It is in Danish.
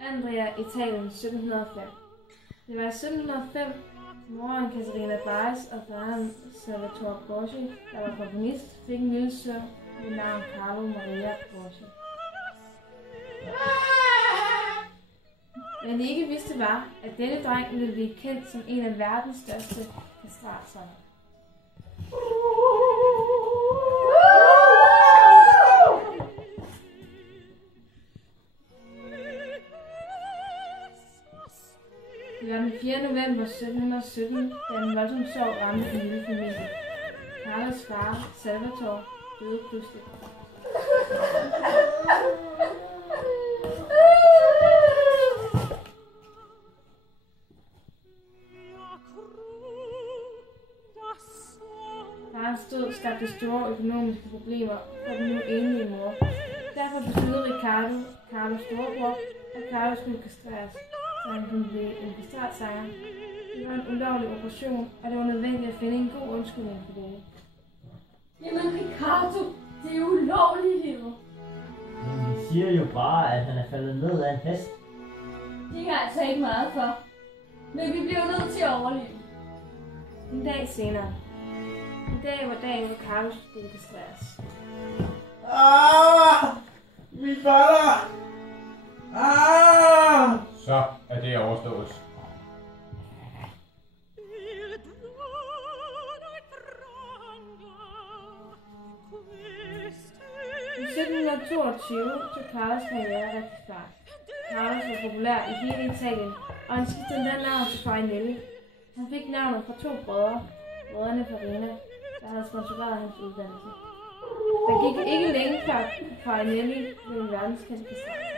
Andria, Italien, 1705. Det var i 1705, moren Caterina Barres og faderen Salvatore Borgi, der var komponist, fik en lille søn ved navn Carlo Maria Borgi. Hvad de ikke vidste var, at denne dreng ville blive kendt som en af verdens største kastratsanger. Det var den 4. november 1717, da en voldsom sorg ramte den lille familie. Carlos far, Salvatore, døde pludselig. Farens død skabte store økonomiske problemer for den nu enlige mor. Derfor besluttede Ricardo, Carlos storebror, at Carlos skulle kastreres, så han kunne blive en kastratsanger. Det var en ulovlig operation, og det var nødvendigt at finde en god undskyldning for det. Jamen Ricardo, det er ulovligheder. Men de siger jo bare, at han er faldet ned af en hest. Det kan altså ikke meget for. Men vi bliver nødt til at overleve. En dag senere. En dag var dagen, hvor Carlos skulle kastreres. Min fatter! Så er det overstået. I 1722 tog Carlos karriere rigtig fart. Carlos var populær i hele Italien, og han skiftede den navn til Farinelli. Han fik navnet fra 2 brødre, brødrene Farina, der havde sponsoreret hans uddannelse. Der gik ikke længe før Farinelli blev en verdenskendt kastrat.